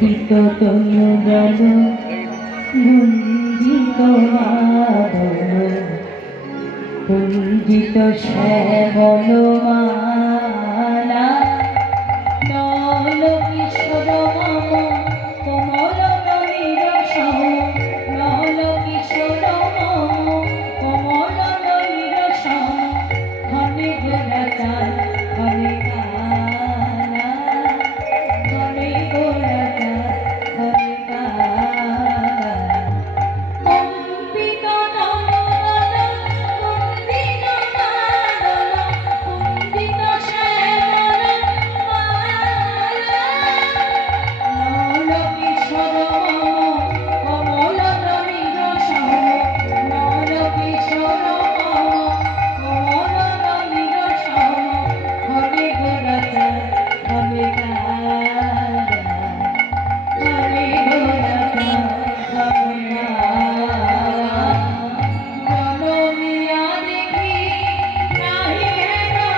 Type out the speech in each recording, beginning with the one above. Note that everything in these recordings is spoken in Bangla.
কুণ্ঠিত তনুদল গুঞ্জিত মাদল কুঞ্জিত শ্যামল মালা নল কিশোর মম কোমল নলির সম নল কিশোর মম কোমল নলির সম ঘনে গোলাকার ঘনে কালা ঘনে গোলাকার ঘনে কালা কম্পিত নমন কম্পিত মাদল কুঞ্জিত শ্যামল মালা নল কিশোর মম কমল নলির সম নল কিশোর মম কমল নলির সম ঘনে গোলাকার ঘনে কালা ঘনে গোলাকার ঘনে কালা জনমিয়া দেখি নাহি হেরো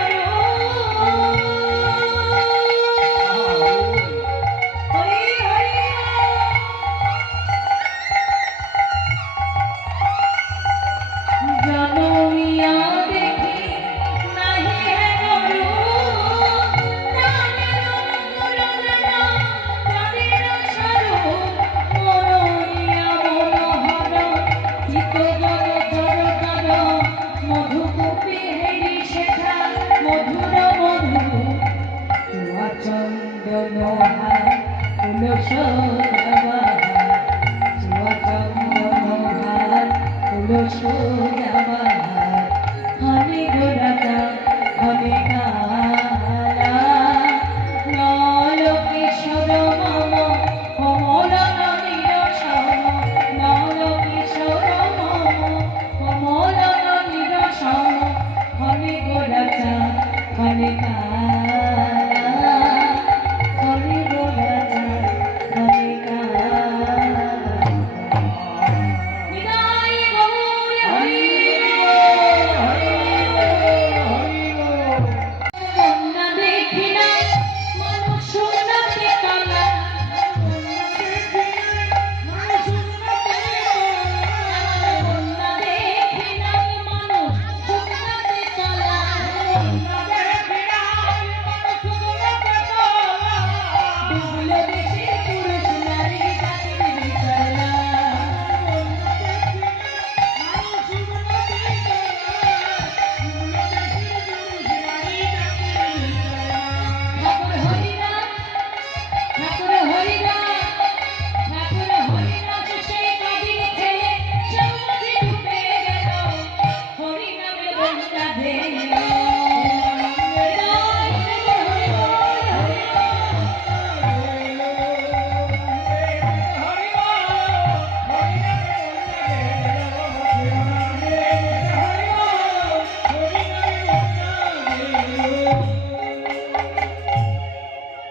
হরি হরি জনমিয়া দেখি নাহি হেরো প্রাণের মনোরঞ্জন প্রাণের স্বরূপ মনোইয়া মনোহর চিত জলচর তর মধুকূপে হেরি শেখা মধুর মধু তুয়া চন্দন হার তুলস জবাহার তুয়া চন্দন হার তুলস জবাহার ঘনে গোলাকার ঘনে কালা নল কিশোর মম কমল নলির সম নল কিশোর মম কমল নলির সম ঘনে গোলাকার ঘনে কালা ঘনে গোলাকার ঘনে কালা বিদায় গৌর হরি কন্যা দেখি না মানুষ সুন্দরী কন্যা কন্যা দেখি না মানুষ সুন্দরী কন্যা ডুবলো দেশে পুরুষ নারী জাতির বিচার না ঠাকুর হরিনাথ ঠাকুর হরিনাথ ঠাকুর হরিনাথ সেই কবির ছেলে সমাধি ডুবে গেল হরিনামের বন্যা ঢেলে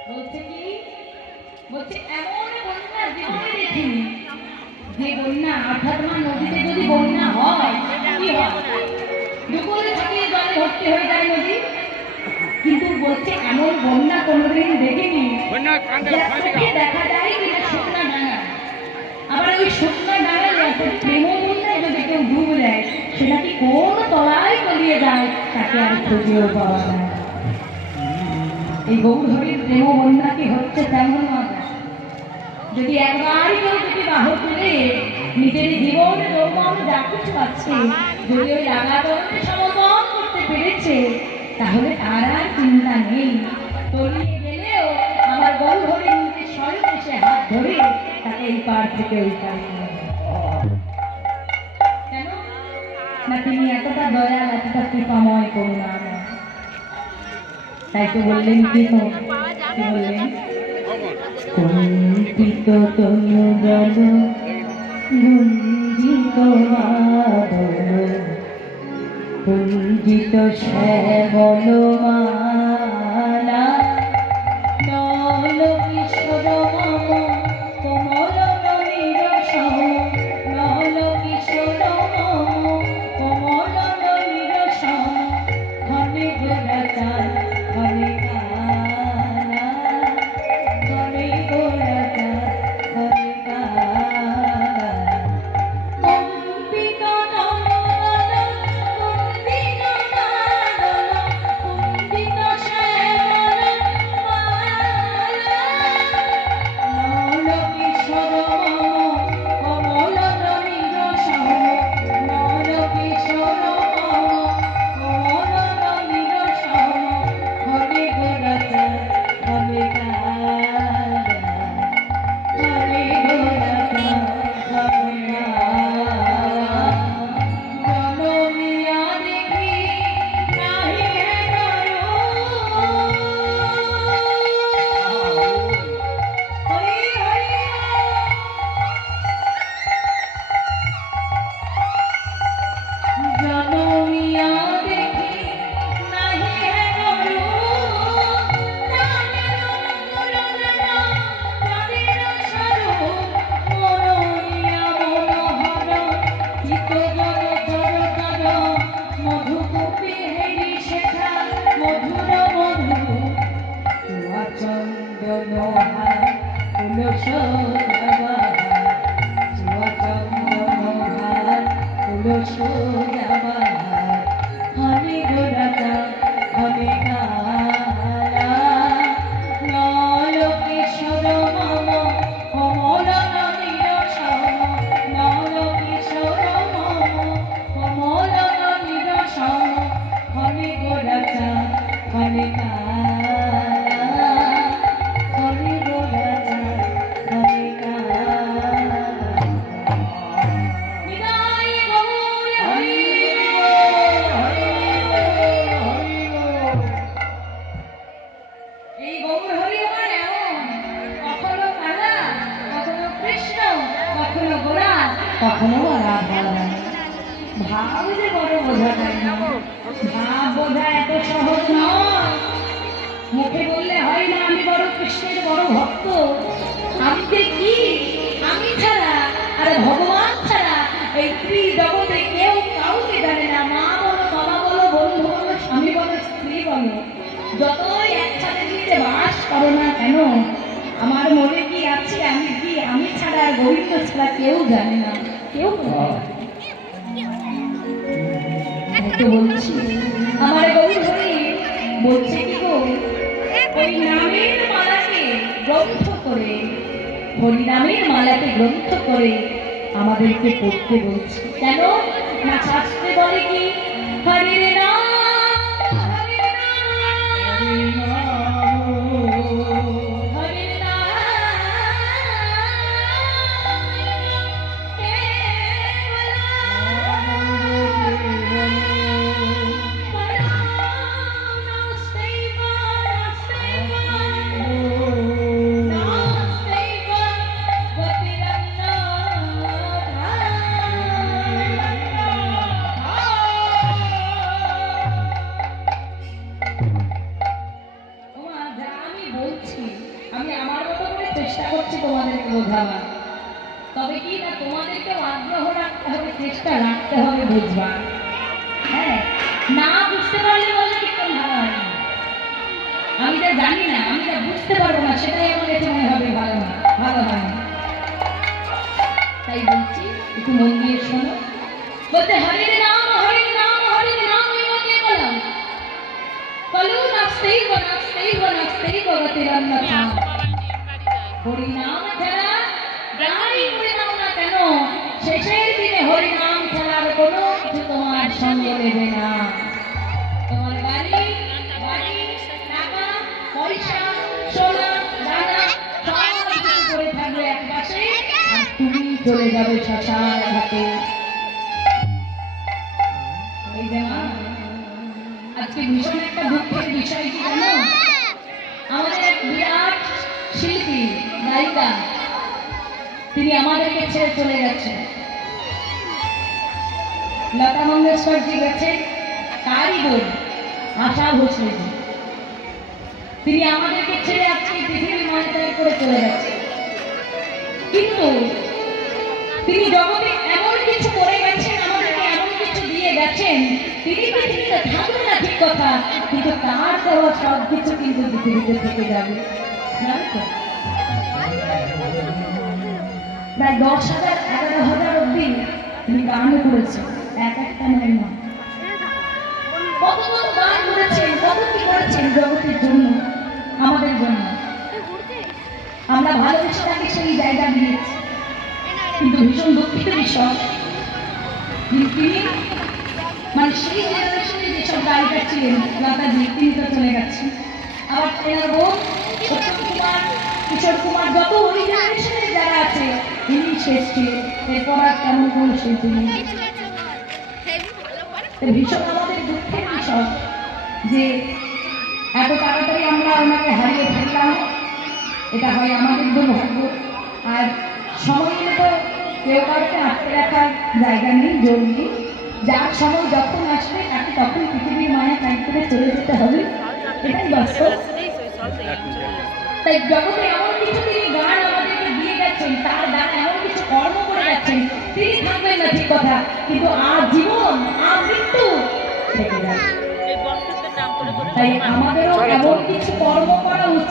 বলছে কি বলছে এমন বন্যা জীবনে দেখিনি যে বন্যা আঠারমা নদীতে যদি বন্যা হয় কি হয় দুপুরে থেকে জলে ভর্তি হয়ে যায় নদী কিন্তু বলছে এমন বন্যা কোনোদিন দেখিনি যাকে দেখা যায় কিন্তু শুকনা ডাঙা আবার ওই শুকনা ডাঙায় প্রেম বন্যায় যদি কেউ ডুব দেয় সেটা কি কোন তলায় তলিয়ে যায় তাকে আর খুঁজেও পাওয়া যায় এই গৌরহরির প্রেম বন্যা কি হচ্ছে তেমন নয় যদি একবারই কেউ যদি বাহু তুলে নিজের জীবন যৌবন যা কিছু আছে যদি ওই রাগাচরণে সমর্পণ করতে পেরেছে তাহলে তার আর চিন্তা নেই তলিয়ে গেলেও আমার গৌরহরির নিজের স্বয়ং এসে হাত ধরে তাকে এই পার থেকে ওই পার নিয়ে যাবে। কেন না তিনি এতটা দয়াল এতটা কৃপাময় করুণাময় তাই তো বললেন কি বললেন কুণ্ঠিত তনুদল গুঞ্জিত মাদল কুঞ্জিত শ্যামল মালা নল কিশোর মম কোমল নলির সম নল কিশোর মম কোমল নলির সম ঘনে গোলাকার ঘনে কালা ঘনে গোলাকার বাহার তুলস বাহার চুয়াচন্দ্রহার তুলস বাহার হরে গো রাজা হরে কালা নলকেশ্বর মম কমল নবীর সম নলকেশ্বর মম কমল নবীর সম হরে গো রাজা হরে কালা হরে গো রাজা হরে কালা নিতাই গৌর হরি এই গৌর হরি আমার এমন কখনো কালা কখনো কৃষ্ণ কখনো গোরা কখনো রাধা ভাব যে বড় বোঝা যায় না ভাব বোঝা এত সহজ নয় মুখে বললে হয় না আমি বড় কৃষ্ণের বড় ভক্ত আমি যে কি আমি ছাড়া আর ভগবান ছাড়া এই জগতে কেউ কাউকে জানে না মা বলো বাবা বলো বন্ধু বলো স্বামী বলো স্ত্রী বলো যতই একসাথে দিতে বাস করো না কেন আমার মনে কি আছে আমি কি আমি ছাড়া আর গোবিন্দ ছাড়া কেউ জানে না কেউ বলছি আমার গৌর হরি বলছে কি গো ওই নামের মালাকে গ্রন্থ করে হরি নামের মালাকে গ্রন্থ করে আমাদেরকে পড়তে বলছে কেন না শাস্ত্রে বলে কি হরির নাম হরির নাম হরির নাম আমি আমার মতো করে চেষ্টা করছি তোমাদেরকে বোঝাবার তবে কি না তোমাদেরকে আগ্রহ রাখতে হবে চেষ্টা রাখতে হবে বুঝবার হ্যাঁ না বুঝতে পারলে বলে কিন্তু ভালো হয় না আমি যা জানি না আমি যা বুঝতে পারবো না সেটাই আমার কাছে মনে হবে ভালো না ভালো হয় না তাই বলছি একটু মন দিয়ে শোনো বলতে হরির নাম হরির নাম হরির নাম নিয়ে বললাম কলু নাচতেই গতিরন্নথা হরি নাম ছাড়া যাই করে নাও না কেন শেষের দিনে হরি নাম ছাড়ার কোনো কিছু তোমার সঙ্গ নেবে না তোমার বাড়ি টাকা পয়সা সোনা দানা সব কিছু করে থাকবে এক পাশে আর তুমি চলে যাবে শ্মশান ঘাটে এই যে মা আজকে ভীষণ একটা দুঃখের বিষয় কি জানো আমাদের এক বিরাট শিল্পী নায়িকা তিনি আমাদেরকে ছেড়ে চলে গেছেন লতা মঙ্গেশকরজি গেছেন তারই বোন আশা ভোসলেজি তিনি আমাদেরকে ছেড়ে আজকে পৃথিবীর মানতায় করে চলে গেছেন কিন্তু তিনি জগতে এমন কিছু করে গেছেন আমাদেরকে এমন কিছু দিয়ে গেছেন তিনি পৃথিবীতে থাকবেন না ঠিক কথা কিন্তু তার দেওয়া সব কিছু কিন্তু পৃথিবীতে থেকে যাবে প্রায় 10,000 11,000 অব্দি তিনি গানও করেছেন এক একটা নয় না কত কত গান করেছেন কত কি করেছেন জগতের জন্য আমাদের জন্য আমরা ভালোবেসে তাকে সেই জায়গা দিয়েছি কিন্তু ভীষণ দুঃখিত বিষয় তিনি মানে সেই জেনারেশনে যেসব গায়িকা ছিলেন লতাজি তিনি তো চলে গেছেন আবার তেনার বোন উত্তম কুমার কিশোর কুমার যত ওই জেনারেশনের যারা আছে তিনি শেষ ছিলেন এরপর আর তেমন কোনো শিল্পী নেই ভীষণ আমাদের দুঃখের বিষয় যে এত তাড়াতাড়ি আমরা ওনাকে হারিয়ে ফেললাম এটা হয় আমাদের দুর্ভাগ্য আর সময় এলে তো কেউ কাউকে আটকে রাখার জায়গা নেই জোর নেই যার সময় যখন আসবে তাকে তখন পৃথিবীর মায়া ত্যাগ করে চলে যেতে হবে এটাই বাস্তব তাই জগতে এমন কিছু তিনি গান আমাদেরকে দিয়ে গেছেন তার দ্বারা এমন কিছু কর্ম করে গেছেন তিনি থাকবেন না ঠিক কথা কিন্তু আর জীবন আর মৃত্যু থেকে যাবে তাই আমাদেরও এমন কিছু কর্ম করা উচিত